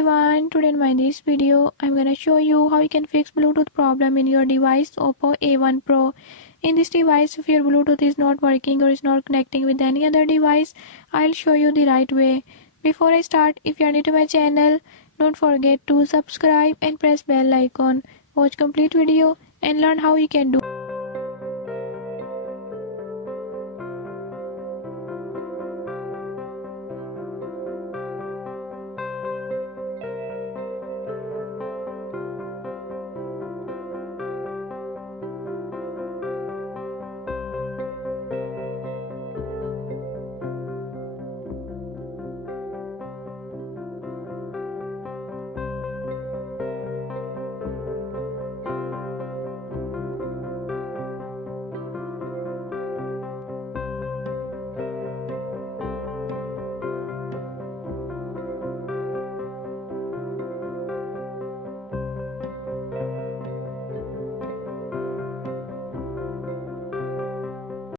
Everyone, today in my this video I'm gonna show you how you can fix Bluetooth problem in your device Oppo A1 Pro. In this device, if your Bluetooth is not working or is not connecting with any other device, I'll show you the right way. Before I start, if you are new to my channel, don't forget to subscribe and press bell icon. Watch complete video and learn how you can do.